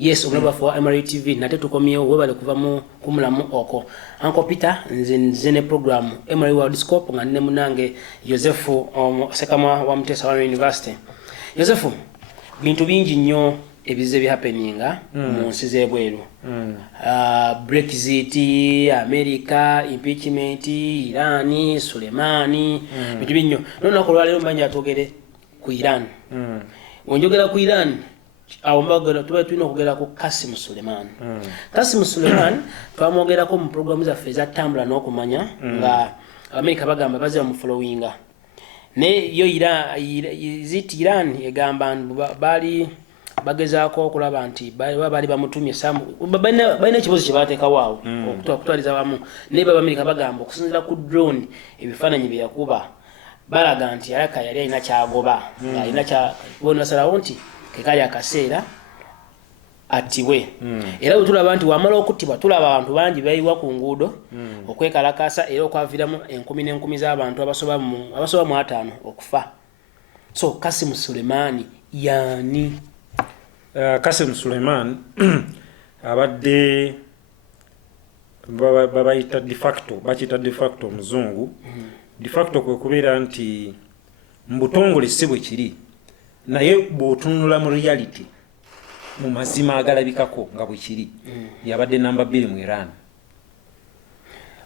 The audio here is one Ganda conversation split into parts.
Yes, omulaba for MRA TV nate tukomyewo webale kuva mu kumulamu oko. Uncle Peter nzene program MRA World Scope nga nne munange Joseph Sekama wa Mutesa wa University. Joseph, bintu bingi nnyo ebize happeninga mu nsi z'ebweru. Brexit, America, impeachment, Iran, Sulemani, bintu binyo. Nona ko lwalero mbanja atogere ku Iran. Onjogera ku Iran awambagala tuba tulina okugera ku Kasim Suleiman. Kasim Suleiman twamwogera ko mu programu za feza tambula n'okumanya nga America bagamba bazira mu followinga. Ne yo Iran egamba bali bagezaako okulaba nti bali bamutumye samu balina ekibuzo kye bateeka waawo okutwaliza wamu ne baba America bagamba okusinzira ku drone ebifaananyi bye yakuba balaga nti Alaka yali alina kyagoba alina kya bona salawo nti kekali akaseera atiwe era utulaba nti wamala okutibwa tulaba abantu bangi bayiwa ku nguudo okwekalakasa era okwaviramu enkumi n'enkumi z'abantu abasoba mu 5 okufa. So Kasim Suleimani yani Kasim Suleiman abadde babayita de facto muzungu. De facto kwe kubeera nti mbutongole sibwe kiri naye bw'otunula mu reality mu mazima agalabikako nga bwe kiri yabadde namba 2 mu Iran.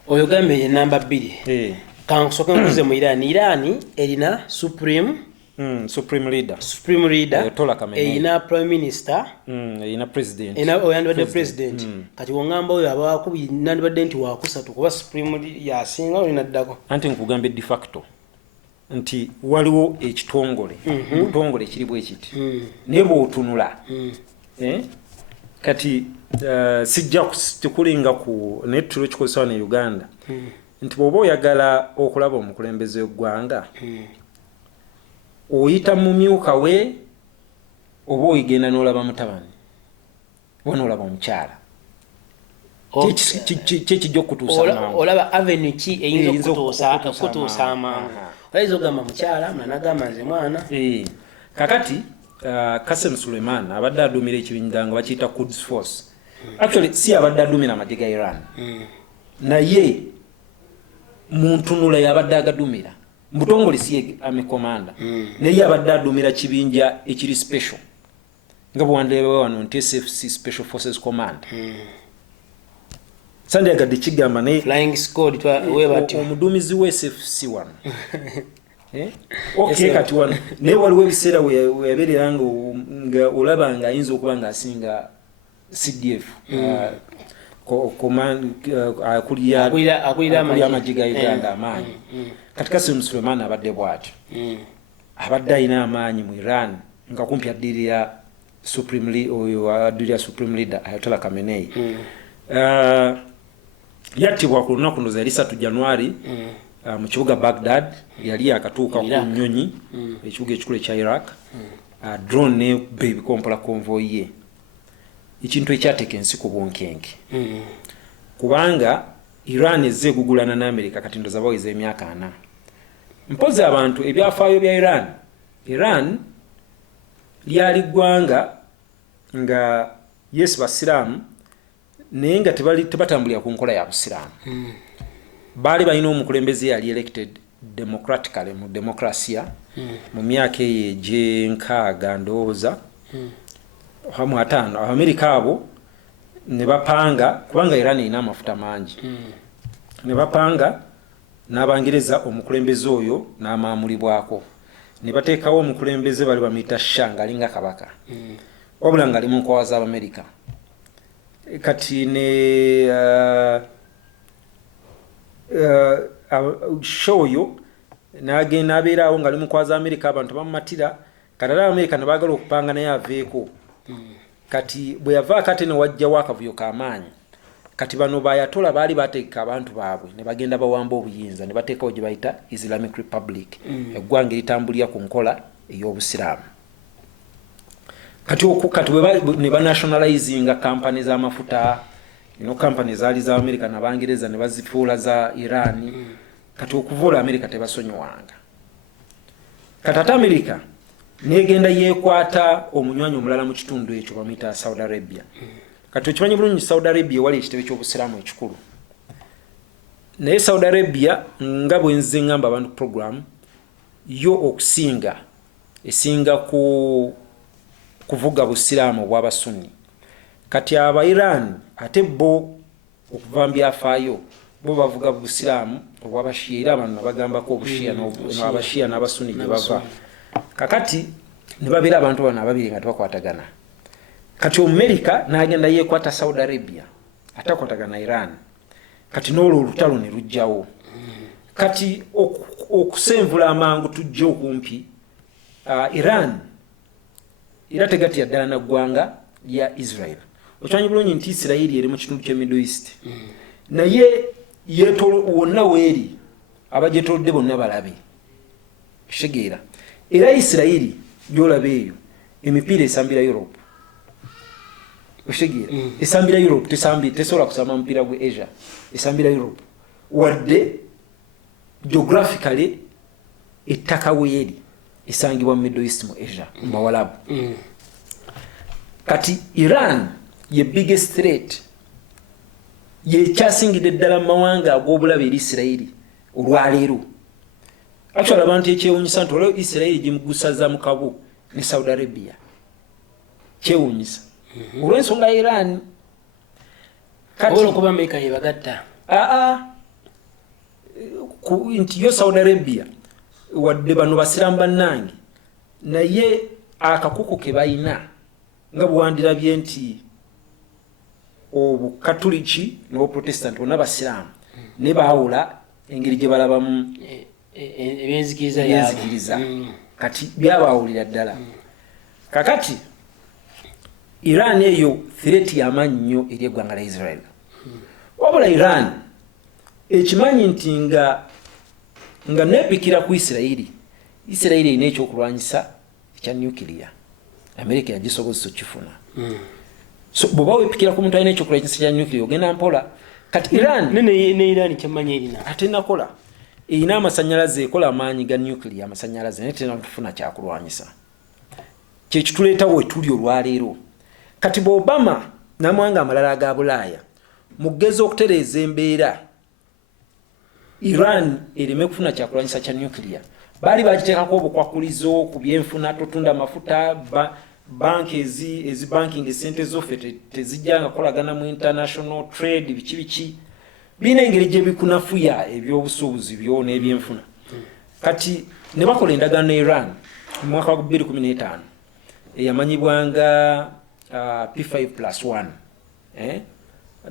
Oyo gambe ye namba 2 kansoke nkuze mu Iran erina supreme leader erina prime minister erina president oyandibadde president kati wongamba oyo abakubi nandibadde nti wakusatu kuba supreme yasinga olina ddako anti nkugambe de facto nti waliwo ekitongole butongole kiri bwe kiti ne bw'otunula kati sijja kulinga ku nettulo kikozesebwa ne Uganda nti bw'oba oyagala okulaba omukulembeze w'eggwanga oyita mu myuka we oba oyigenda n'olaba mutabani oba n'olaba omukyala kyekijja okutuusa olaba avenue ki eyinza okutuusa amangu oyinza ogamba mukyala mwanagamba nze mwana kakati Kasim Suleiman abadde aduumira ekibinja nga bakiyita Quds Force. Actually si abadde aduumira amagye ga Iran naye muntunula yabadde agaduumira mbutongole si ame commander naye abadde aduumira kibinja ekiri special nga bwandeba wano nti SFC Special Forces Command. Sande agadde kigamba naye flying squad webati omuduumizi we SFC wano okay kati wano naye waliwo ebiseera weyabeerera nga olaba nga ayinza okuba nga asinga CDF akulira amagye ga Uganda amaanyi. Kati Kasim Suleiman abadde bw'atyo abadde alina amaanyi mu Iran nga kumpi addirira supreme leader Ayatollah Khamenei. Yattibwa ku lunaku ndoza yali 3 January mu kibuga Baghdad yali akatuuka ku nnyonyi ekibuga ekikulu ekya Iraq drone ne baby kompola convoy ye ekintu ekyateeka ensi ku bunkenke kubanga Iran ezze gugulana na America kati ndoza baweze emyaka 4 mpozi abantu ebyafaayo bya Iran lyali ggwanga nga Yesu basiramu naye nga tebatambulira ku nkola ya busiramu bali balina omukulembeze yali elected democratically mu demokrasia mu myaka egy'enkaaga ndowooza hamu 5 Amerika abo ne bapanga kubanga Iran ina amafuta mangi ne bapanga n'Abangereza omukulembeze oyo n'amaamulibwako ne bateekawo omukulembeze bali bamuyita Shah nga alinga kabaka wabula nga ali mu nkwawa z'Amerika kati ne shoyo n'agenda abeerawo nga ali mu nkwawa z'Amerika abantu bamumatira kadala Amerika ne baagala okupanga naye aveeko kati bwe yava kati ne wajjawo akavuyo k'amaanyi kati bano bayatola baali bateeka abantu baabwe ne bagenda bawamba obuyinza ne bateekawo gye bayita Islamic Republic eggwanga eritambulira ku nkola ey'obusiraamu kati ne banationalizinga kampani z'amafuta kampani zaali za Amerika n'Abangereza ne bazifuula za Iran kati okuvuula Amerika tebasonyiwanga kati ate Amerika negenda yekwata omunywanyi omulala mu kitundu ekyo bamuyita Saudi Arabia. Kati okimanyi bulungi Saudi Arabia wali ekitebe ky'obusiraamu ekikulu. Naye Saudi Arabia nga bwenze ngamba abantu program yo okusinga esinga kuvuga busiraamu bw'abasunni. Kati aba Iran ate bo okuva byafaayo bo bavuga busiraamu obw'abashia era abantu bagamba ko obushia n'abashia n'abasunni gye bava. Kakati ne babira abantu bano ababiri nga twakwatagana. Kati America n'agenda yekwata Saudi Arabia atakwatagana Iran. Kati n'olwo olutalo ne lujjawo. Kati okusenvula amangu tujja okumpi Iran era tegati ya ddala na ggwanga ya Israel. Okimanyi bulungi nti Isirairi eri mu kitundu kya Middle East. Naye wonna weeri abagyetolodde bonna balabe. Kitegeera. Era Isirairi gy'olaba eyo emipiira esambira Europe. Kitegeera. Esambira Europe tesobola kusamba mupiira gwe Asia. Esambira Europe. Wadde geographically ettaka weeri esangibwa mu Middle East mu Asia mu Bawalabu. Kati Iran ye biggest threat ye kyasingidde ddala mu mawanga ag'obulabe eri Isirairi olwaleero. Actually abantu ekyewuunyisa nti olwo Isirairi gimugusaza mu kabo ne Saudi Arabia. Kyewuunyisa. Olw'ensonga Iran. Kati olwokuba Amerika yebagatta. Nti yo Saudi Arabia wadde bano basiraamu bannange naye akakuko ke balina nga bwandirabye nti obukatuliki n'obuprotestant bonna basiraamu ne baawula engeri gye balabamu ebyenzikiriza. Kati byabaawulira ddala. Kakati Iran eyo threat y'amaanyi nnyo eri eggwanga la Israel. Wabula Iran ekimanyi nti nga nepikira ku Isirairi erina ekyokulwanyisa ekya nuclear. America yagisobozesa okifuna. So bw'oba wepikira ku muntu alina ekyokulwanyisa ekya nuclear ogenda mpola. Kati Iran ne Iran kyamanyi erina ate nakola erina amasanyalaze ekola amaanyi ga nuclear amasanyalaze naye tena kufuna kyakulwanyisa. Kyekituleetawo etuli olwaleero. Kati Obama n'amawanga amalala aga Bulaaya mugezi okutereeza embeera Iran ereme kufuna kyakulwanyisa kya nuclear. Bali bagiteekako obukwakulizo ku byenfuna totunda mafuta banki ezi banking sente zoffe tezijjanga kolagana mu international trade biki bina engeri gye bikunafuya ebyobusuubuzi byo n'ebyenfuna. Kati ne bakola endagaano ne Iran mu mwaka wa 2015 eyamanyibwanga P5+1.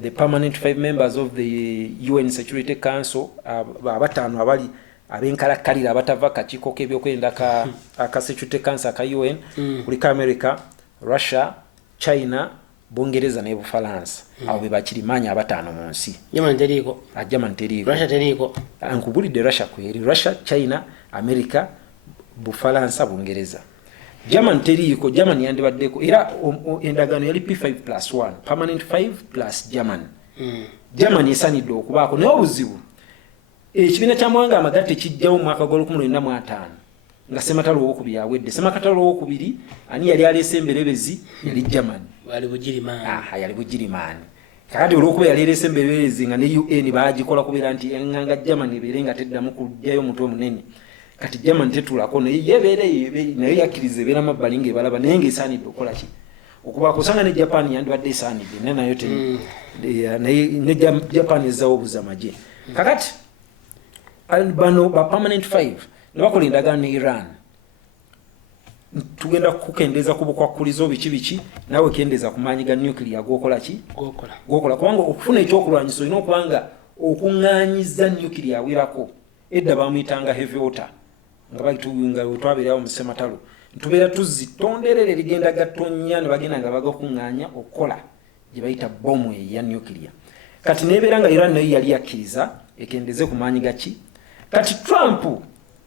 The permanent 5 members of the UN Security Council abatano abali abenkalakkalira abatava kakiiko k'ebyokwerinda ka Security Council ka UN kuliko America, Russia, China, Bungereza ne Bufalansa. Abo be bakirimaanya abatano mu nsi. Germany teriiko. Germany teriiko. Russia teriiko. Ankubulidde Russia kweri. Russia, China, America, Bufalansa, Bungereza. Germany teriiko. Germany yandibaddeko era endagaano yali P5+1 permanent 5 plus Germany. Germany esanidde okubaako naye obuzibu ekibiina ky'amawanga amagatte kijjawo mu mwaka gwa 1995 nga Sematalo owokubiri awedde. Sematalo owokubiri ani yali aleese emberebezi yali Germany. Yali Bugirimaani. Kakati olwokuba yali aleese emberebezi nga ne UN baagikola kubeera nti enganga Germany ebeere nga teddamu kujjayo mutwe munene. Kati Germany tetulako naye yakkiriza ebeera mabbali ng'ebalaba naye ng'esaanidde okukola ki okubaako osanga ne Japan yandibadde esaanidde naye ne Japan ezzaawo obuzamagye. Kakati bano ba permanent 5 ne bakola endagaano ne Iran. Tugenda kukendeeza ku bukwakulizo biki naawe kendeeza ku maanyi ga nuclear g'okola ki g'okola kubanga okufuna ekyokulwanyisa olina okubanga okuŋŋaanyiza nuclear awirako. Edda bamuyitanga heavy water nga bagitubinga otwabeerawo mu Sematalo ntubeera tuzitonderere ligenda gatonya ne bagenda nga bagakuŋŋaanya okukola gye bayita bomu eya nuclear. Kati nebeera nga Iran nayo yali yakkiriza ekendeze ku maanyi gaki. Kati Trump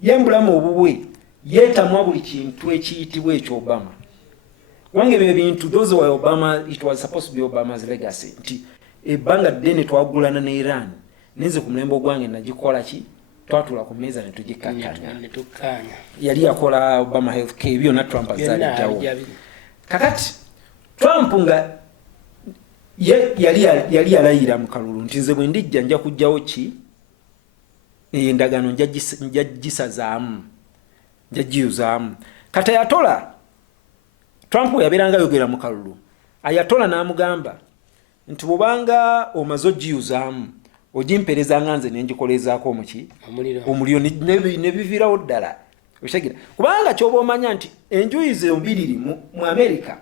yembulamu obubwe yeetamwa buli kintu ekiyitibwa ekyo Obama. Wange bye bintu those were Obama, it was supposed to be Obama's legacy. Nti ebbanga ddene twagulana ne Iran nenze ku mulembe gwange nagikola ki twatula ku mmeeza ne tugikkakkanya yali yakola Obama healthcare ebyo na Trump azalijawo kakati Trump nga yali alayira mu kalulu nti nze bwe ndijja nja kujjawo ki endagaano nja gisazaamu nja giyuzaamu kati ayatola Trump yabeeranga yogera mu kalulu ayatola n'amugamba nti bw'obanga omaze ogiyuzaamu ogimpereza nga nze nenjikolezaako omuki omuliro ne biviirawo ddala okitegera kubanga ky'oba omanya nti enjuyi zombiriri mu Amerika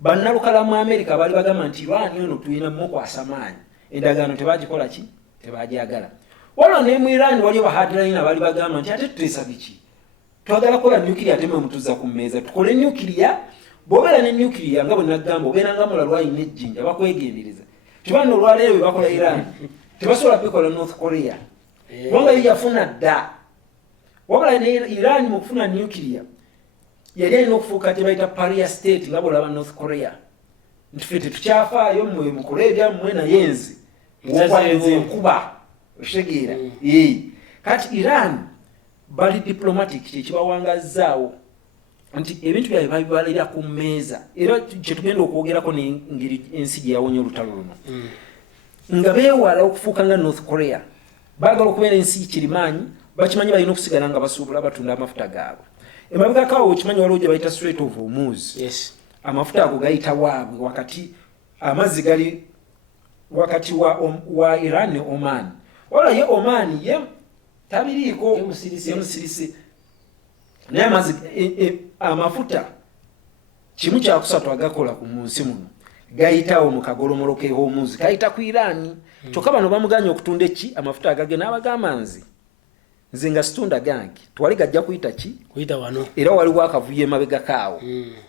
bannalukala mu Amerika baali bagamba nti Iran ono tulina mukwasa maanyi endagaano tebagikola ki tebajagala wala ne mu Iran waliyo ba hardline baali bagamba nti ate tutesa biki twagala kola nuclear teme mutuza ku mmeeza tukole nuclear bobera ne nuclear nga bwe nagamba obeera nga mulalwa ine ejjinja bakwegendereza tibano olwaleero bakola Iran tebasobola bikola North Korea wanga yafuna dda wabula ne Iran mu kufuna nuclear yali alina okufuuka tebayita paria state nga bolaba North Korea ntife tetukyafaayo mmwe mukole ebyammwe naye nze wokwanze enkuba otegeera kati Iran bali diplomatic kyekibawangazaawo nti ebintu byabwe babibalira ku mmeeza era kyetugenda okwogerako n'engeri ensi gye yawonya olutalo luno nga beewala okufuuka nga North Korea baagala okubeera ensi kirimaanyi bakimanyi balina okusigala nga basuubula batunda amafuta gaabwe emabegakawo okimanyi waliwo gye bayita Strait of Hormuz amafuta ago gayita waabwe wakati amazzi gali wakati wa Iran ne Oman wala ye Oman ye tabiriiko yemusirise naye amazzi amafuta kimu kyakusatu agakola ku munsi muno gayitawo mu kagolomolo ke Hormuz kayita ku Iran kyokka bano bamuganya okutunda eki amafuta agage n'abagamba nze nga situndwa gange twali gajja kuyita wano era waliwo akavuyo emabega kaawo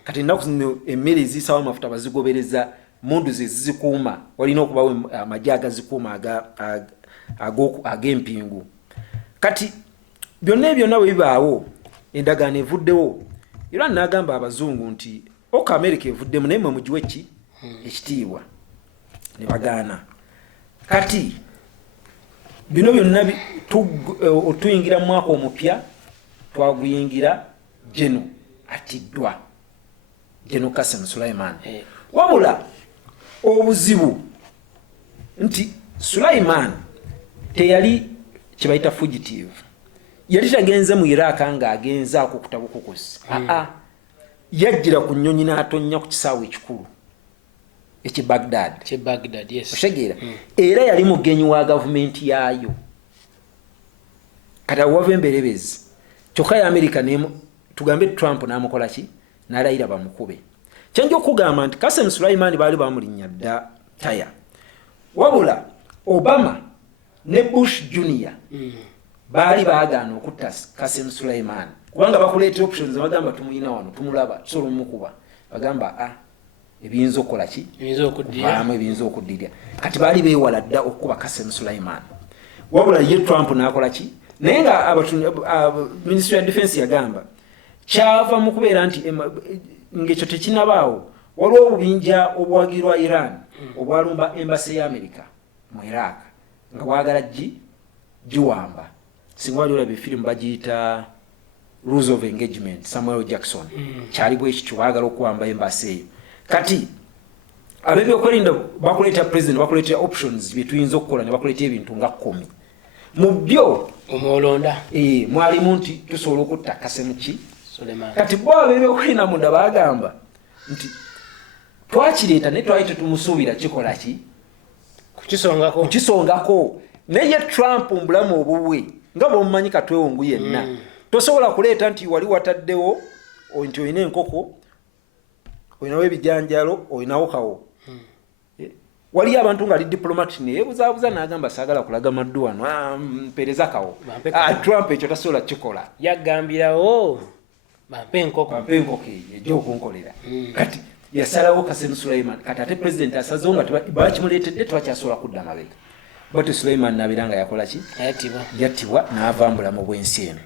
kati ennaku zino emmere eziisawo amafuta bazigobereza mundu ze zizikuuma walina okubawo amagye agazikuuma ag'empingu kati byonna ebyo bwe bibaawo endagaano evuddewo era n'agamba abazungu nti oka Amerika evuddemu naye mmwe mugiwe ekitiibwa ne bagaana kati bino byonna tuyingira mu mwaka omupya twaguyingira Jeno atiddwa Jeno Qasem Sulaiman wabula obuzibu nti Sulaiman teyali kibayita fugitive yali tagenze mu Iraq nga agenza okutabukukusi yajjira ku nnyonyi n'atonnya ku kisaawe ekikulu eki Baghdad yes otegeera era yali mugenyi wa gavumenti yaayo kati wava emberebezi kyokka ya Amerika tugambe Trump n'amukola ki n'alayira bamukube kyenja okugamba nti Qasem Sulaiman baali bamulinnya dda taya wabula Obama ne Bush Junior baali baagaana okutta Qasem Sulaiman kubanga bakuleeta options bagamba tumuyina wano tumulaba tusobola omukuba bagamba ebiyinza okukola ki ebiyinza okuddirya kati baali beewala dda okukuba Qasem Sulaiman wabula ye Trump n'akola ki naye nga Ministry ya Defense yagamba kyava mu kubeera nti ng'ekyo tekinabaawo waliwo obubinja obwagirwa Iran obwalumba embassy ya America mu Iraq nga bwagala giwamba singa wali olaba efirimu bagiyita Rules of Engagement Samuel Jackson kyali bwekityo baagala okuwamba embassy eyo kati ab'ebyokwerinda bakuleeta president bakuleeta options byetuyinza okukola ne bakuleeta ebintu nga 10 mu byo omwolonda mwalimu nti tusobola okutta Qasem Sulaiman kati bo ab'ebyokwerinda munda bagamba nti twakireeta naye twali tetumusuubira kikola ki kukisongako naye Trump mbulamu obubwe nga bwomumanyi katwewongu yenna tosobola kuleeta nti wali wataddewo nti olina enkoko olinawo ebijanjalo olinawo kawo waliyo abantu nga ali diplomat neyeebuzaabuza n'agamba saagala kulaga maddu wano mpereza kawo Trump ekyo tasobola kikola yagambirawo bampe enkoko ejja okunkolera kati yasalawo Qasem Sulaiman kati ate president asazewo nga bakimuleetedde tebakyasobola kudda mabega bwatyo Sulaiman n'abeera nga yakola ki yattibwa n'avambula mu bwensi eno